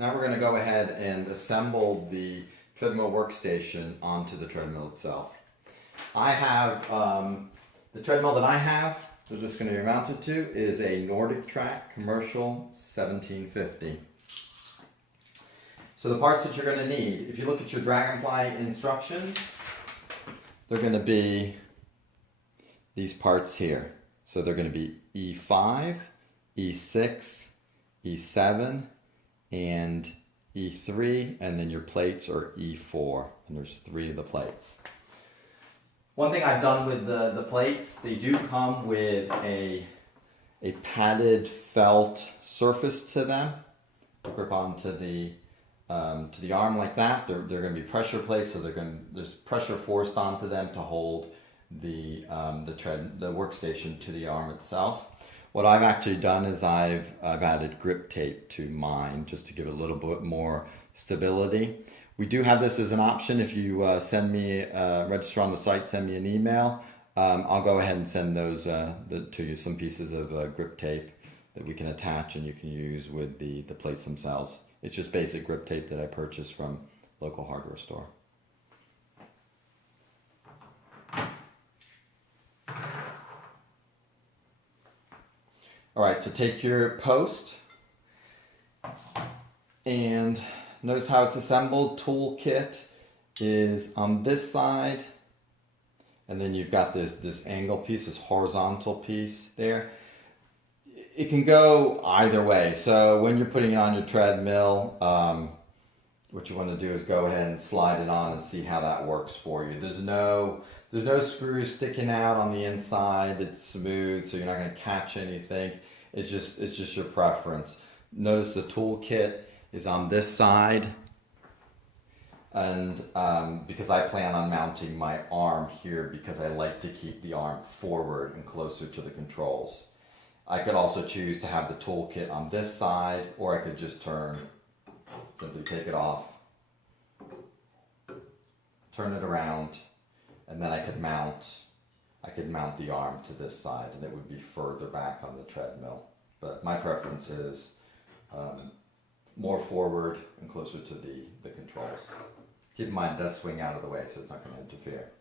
Now we're going to go ahead and assemble the treadmill workstation onto the treadmill itself. I have, the treadmill that I have, that this is going to be mounted to, is a Nordic Track Commercial 1750. So the parts that you're going to need, if you look at your Dragonfly instructions, they're going to be these parts here. So they're going to be E5, E6, E7, and E3, and then your plates are E4, and there's 3 of the plates. One thing I've done with the plates, they do come with a padded felt surface to them to grip onto the arm like that. They're going to be pressure plates, so there's pressure forced onto them to hold the workstation to the arm itself. What I've actually done is I've added grip tape to mine just to give it a little bit more stability. We do have this as an option. If you send me, register on the site, send me an email, I'll go ahead and send those to you, some pieces of grip tape that we can attach and you can use with the plates themselves. It's just basic grip tape that I purchased from a local hardware store. All right, so take your post and notice how it's assembled. Toolkit is on this side, and then you've got this angle piece, this horizontal piece there. It can go either way. So when you're putting it on your treadmill, what you want to do is go ahead and slide it on and see how that works for you. There's no screws sticking out on the inside. It's smooth, so you're not going to catch anything. It's just your preference. Notice the toolkit is on this side, and because I plan on mounting my arm here because I like to keep the arm forward and closer to the controls. I could also choose to have the toolkit on this side, or I could just simply take it off, turn it around, and then I could mount the arm to this side, and it would be further back on the treadmill. But my preference is more forward and closer to the controls. Keep in mind, it does swing out of the way, so it's not going to interfere.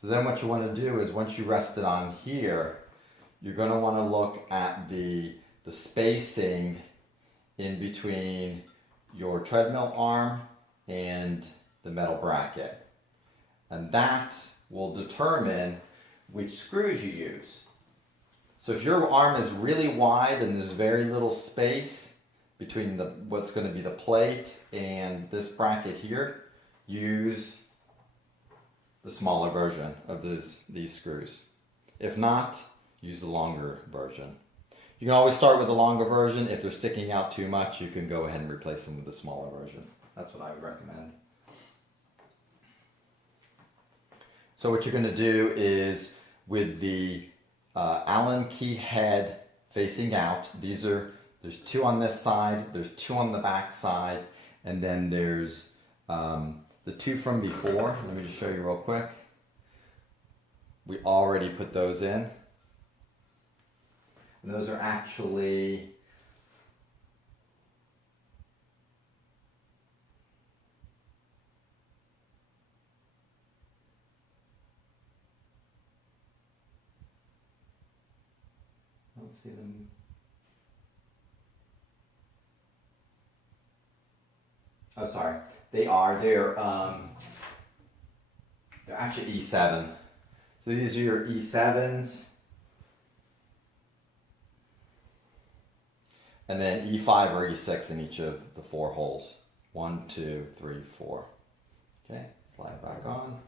So then what you want to do is, once you rest it on here, you're going to want to look at the spacing in between your treadmill arm and the metal bracket. And that will determine which screws you use. So if your arm is really wide and there's very little space between what's going to be the plate and this bracket here, use the smaller version of these screws. If not, use the longer version. You can always start with the longer version. If they're sticking out too much, you can go ahead and replace them with the smaller version. That's what I would recommend. So what you're going to do is, with the Allen key head facing out, there's 2 on this side, there's 2 on the back side, and then there's the 2 from before. Let me just show you real quick. We already put those in. And those are actually I don't see them. Oh, sorry. They're actually E7. So these are your E7s. And then E5 or E6 in each of the 4 holes. 1, 2, 3, 4. Okay, slide it back on.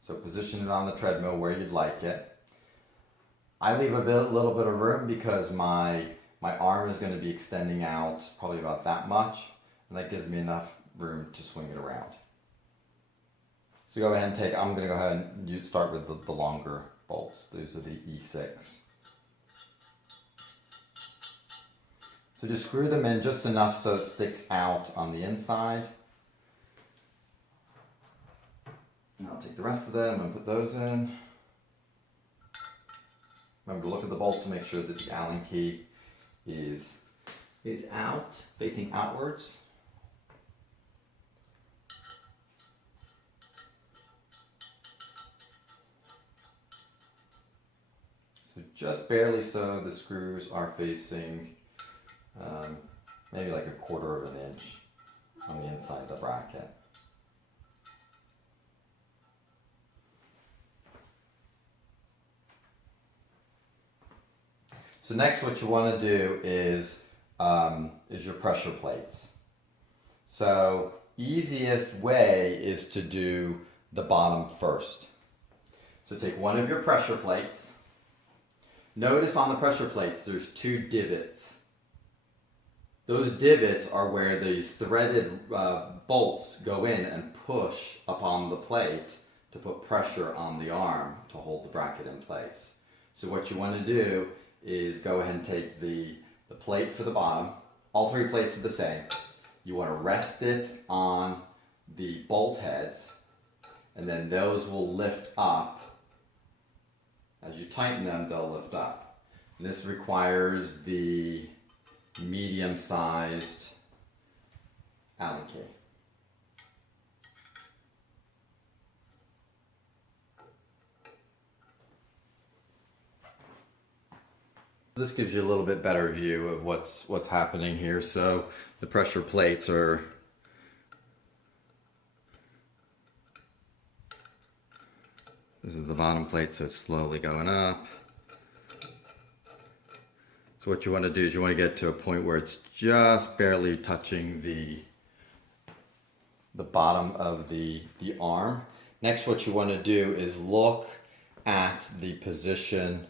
So position it on the treadmill where you'd like it. I leave a little bit of room because my arm is going to be extending out probably about that much, and that gives me enough room to swing it around. So go ahead and I'm going to go ahead and start with the longer bolts. These are the E6. So just screw them in just enough so it sticks out on the inside. And I'll take the rest of them and put those in. Remember, look at the bolts to make sure that the Allen key is out, facing outwards. So just barely so the screws are facing maybe like 1/4 of an inch on the inside of the bracket. So next what you want to do is your pressure plates. So easiest way is to do the bottom first. So take one of your pressure plates. Notice on the pressure plates there's 2 divots. Those divots are where these threaded bolts go in and push upon the plate to put pressure on the arm to hold the bracket in place. So what you want to do is go ahead and take the plate for the bottom. All 3 plates are the same. You want to rest it on the bolt heads, and then those will lift up. As you tighten them, they'll lift up. And this requires the medium-sized Allen key. This gives you a little bit better view of what's happening here. So the pressure plates are this is the bottom plate, so it's slowly going up. So what you want to do is you want to get to a point where it's just barely touching the bottom of the arm. Next, what you want to do is look at the position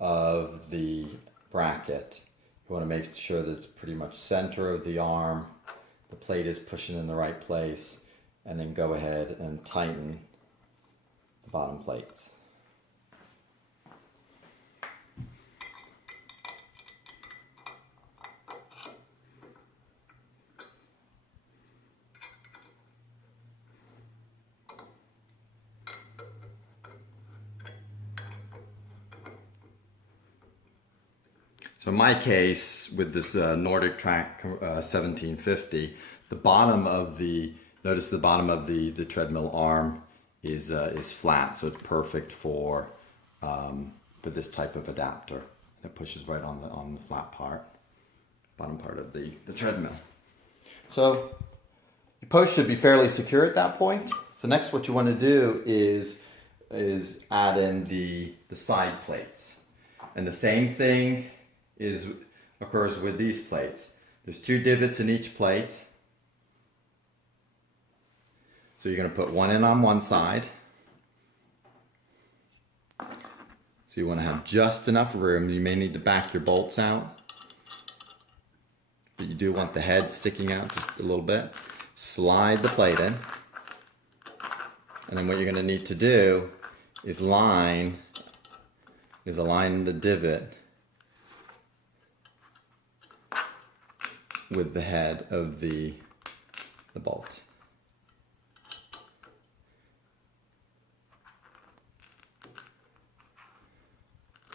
of the bracket. You want to make sure that it's pretty much center of the arm, the plate is pushing in the right place, and then go ahead and tighten the bottom plates. So in my case, with this Nordic Track 1750, the bottom of notice the bottom of the treadmill arm is flat, so it's perfect for this type of adapter. It pushes right on the flat part, bottom part of the treadmill. So your post should be fairly secure at that point. So next, what you want to do is add in the side plates, and the same thing occurs with these plates. There's 2 divots in each plate. So you're going to put one in on one side. So you want to have just enough room. You may need to back your bolts out, but you do want the head sticking out just a little bit. Slide the plate in. And then what you're going to need to do is align the divot with the head of the bolt.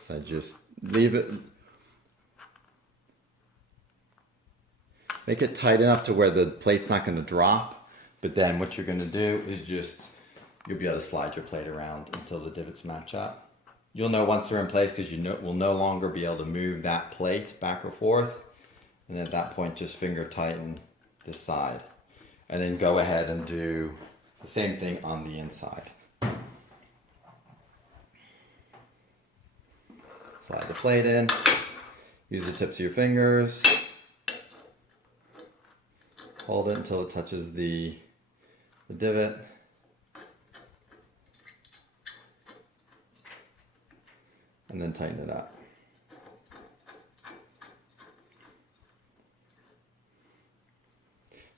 So I just leave it, make it tight enough to where the plate's not going to drop, but then what you're going to do is you'll be able to slide your plate around until the divots match up. You'll know once they're in place because will no longer be able to move that plate back or forth. And at that point, just finger tighten this side. And then go ahead and do the same thing on the inside. Slide the plate in. Use the tips of your fingers. Hold it until it touches the divot. And then tighten it up.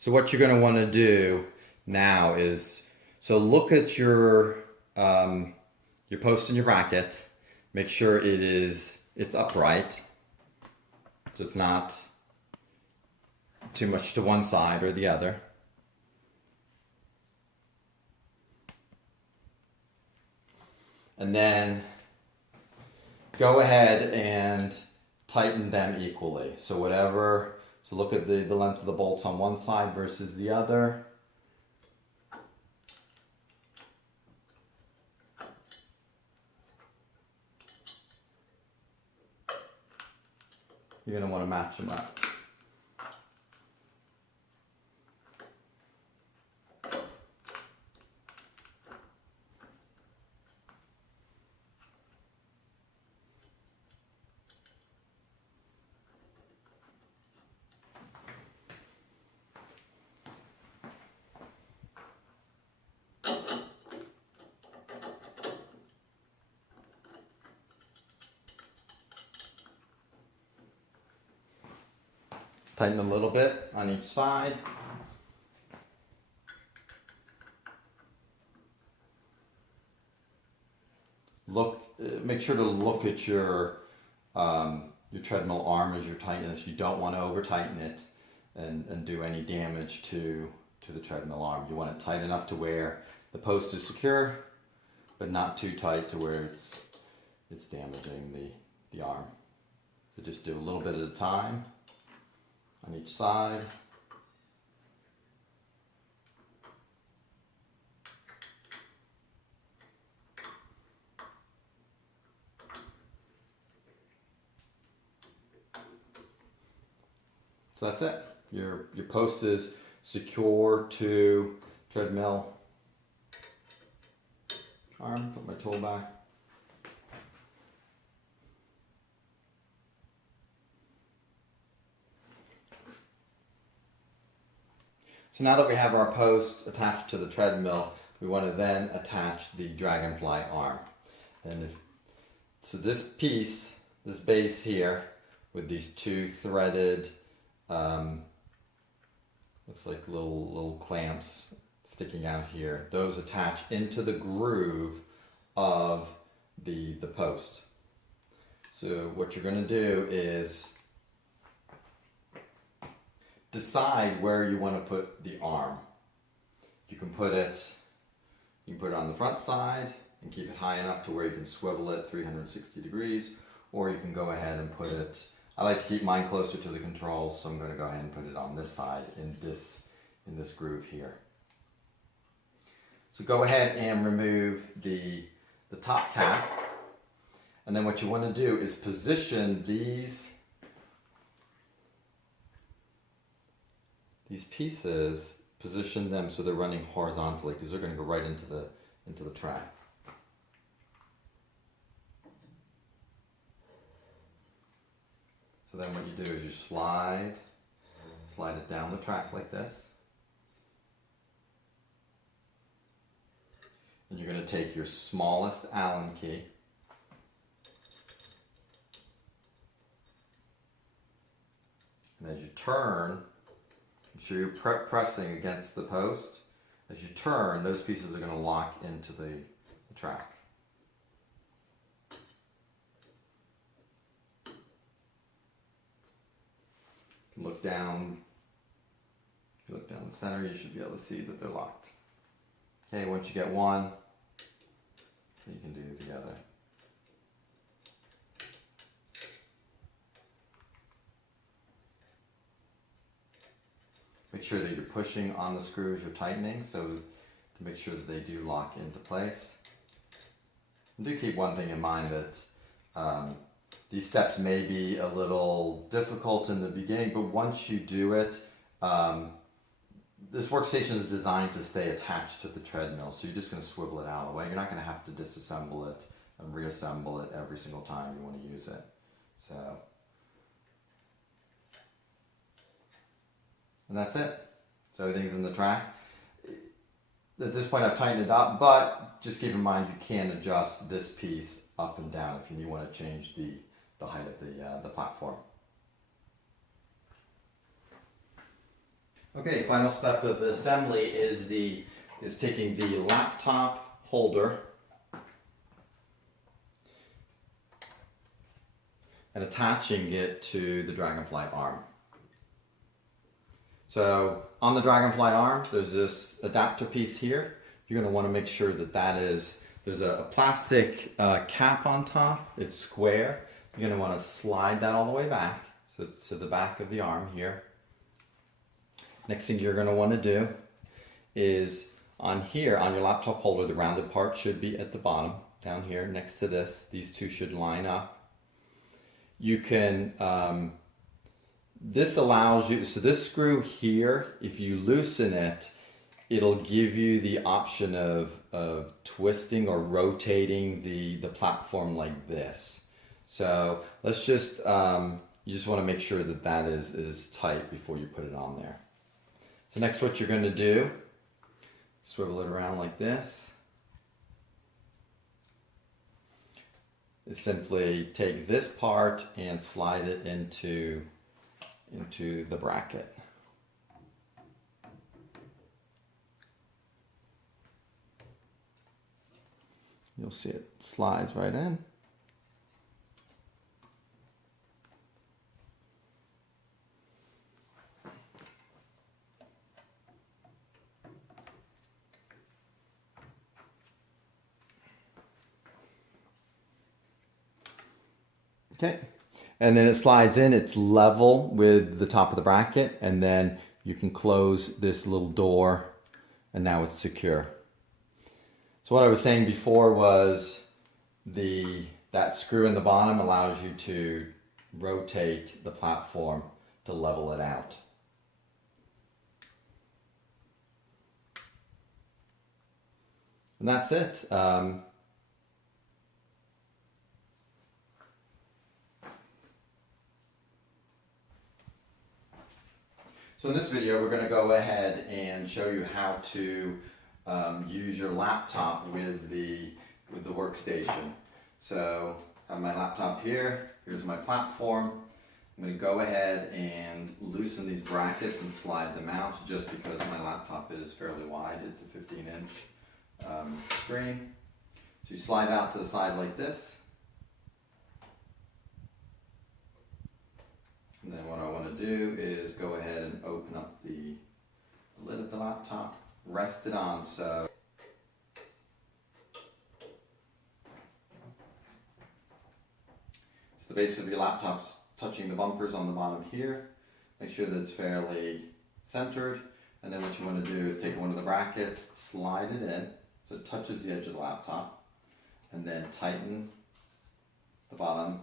So what you're going to want to do now is, so look at your post and your bracket. Make sure it's upright, so it's not too much to one side or the other. And then go ahead and tighten them equally. So look at the length of the bolts on one side versus the other. You're going to want to match them up. Tighten a little bit on each side. Make sure to look at your treadmill arm as you're tightening this. You don't want to over tighten it and do any damage to the treadmill arm. You want it tight enough to where the post is secure, but not too tight to where it's damaging the arm. So just do a little bit at a time on each side. So that's it. Your post is secure to treadmill arm. Put my tool back. So now that we have our post attached to the treadmill, we want to then attach the Dragonfly arm. So this piece, this base here, with these two threaded, looks like little clamps sticking out here, those attach into the groove of the post. So what you're going to do is decide where you want to put the arm. You can put it on the front side and keep it high enough to where you can swivel it 360 degrees, or you can go ahead and put it, I like to keep mine closer to the controls, so I'm going to go ahead and put it on this side in this groove here. So go ahead and remove the top cap, and then what you want to do is position these pieces, position them so they're running horizontally, because they're going to go right into the track. So then what you do is you slide it down the track like this. And you're going to take your smallest Allen key, and as you turn, make sure you're pressing against the post. As you turn, those pieces are going to lock into the track. You can look down. If you look down the center, you should be able to see that they're locked. Okay, once you get one, you can do the other. Make sure that you're pushing on the screws you're tightening, so to make sure that they do lock into place. And do keep one thing in mind, that these steps may be a little difficult in the beginning, but once you do it, this workstation is designed to stay attached to the treadmill, so you're just going to swivel it out of the way. You're not going to have to disassemble it and reassemble it every single time you want to use it. So, and that's it. So everything's in the track. At this point I've tightened it up, but just keep in mind you can adjust this piece up and down if you want to change the height of the platform. Okay, final step of the assembly is taking the laptop holder and attaching it to the Dragonfly arm. So on the Dragonfly arm, there's this adapter piece here. You're going to want to make sure that that is there's a plastic cap on top. It's square. You're going to want to slide that all the way back. So it's to the back of the arm here. Next thing you're going to want to do is on here, on your laptop holder, the rounded part should be at the bottom, down here next to this. These two should line up. You can, this allows you, so this screw here, if you loosen it, it'll give you the option of twisting or rotating the platform like this. So let's just, you just want to make sure that that is tight before you put it on there. So next what you're going to do, swivel it around like this, is simply take this part and slide it into the bracket. You'll see it slides right in. Okay, and then it slides in, it's level with the top of the bracket, and then you can close this little door, and now it's secure. So what I was saying before was that screw in the bottom allows you to rotate the platform to level it out. And that's it. So in this video, we're going to go ahead and show you how to use your laptop with the workstation. So I have my laptop here. Here's my platform. I'm going to go ahead and loosen these brackets and slide them out just because my laptop is fairly wide. It's a 15-inch screen. So you slide out to the side like this. And then what I want to do is go ahead and open up the lid of the laptop, rest it on so the base of your laptop's touching the bumpers on the bottom here. Make sure that it's fairly centered, and then what you want to do is take one of the brackets, slide it in so it touches the edge of the laptop, and then tighten the bottom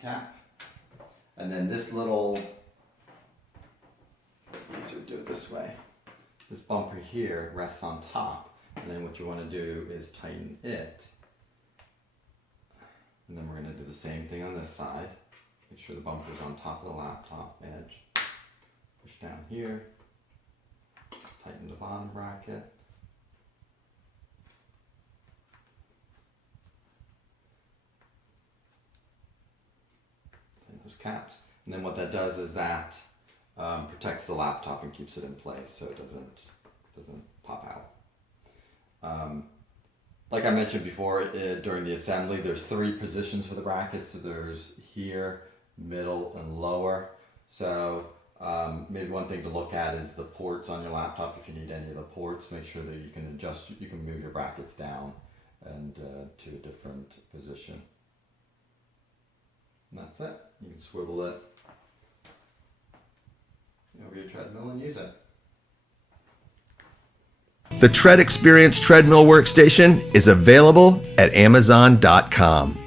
cap. And then this little, easier to do it this way, this bumper here rests on top, and then what you want to do is tighten it. And then we're going to do the same thing on this side. Make sure the bumper's on top of the laptop edge. Push down here, tighten the bottom bracket. Those caps, and then what that does is that protects the laptop and keeps it in place so it doesn't pop out. Like I mentioned before, during the assembly, there's 3 positions for the brackets. So there's here, middle, and lower. So maybe one thing to look at is the ports on your laptop. If you need any of the ports, make sure that you can adjust. You can move your brackets down and to a different position. And that's it. You can swivel it over your treadmill and use it. The Tread Experience Treadmill Workstation is available at Amazon.com.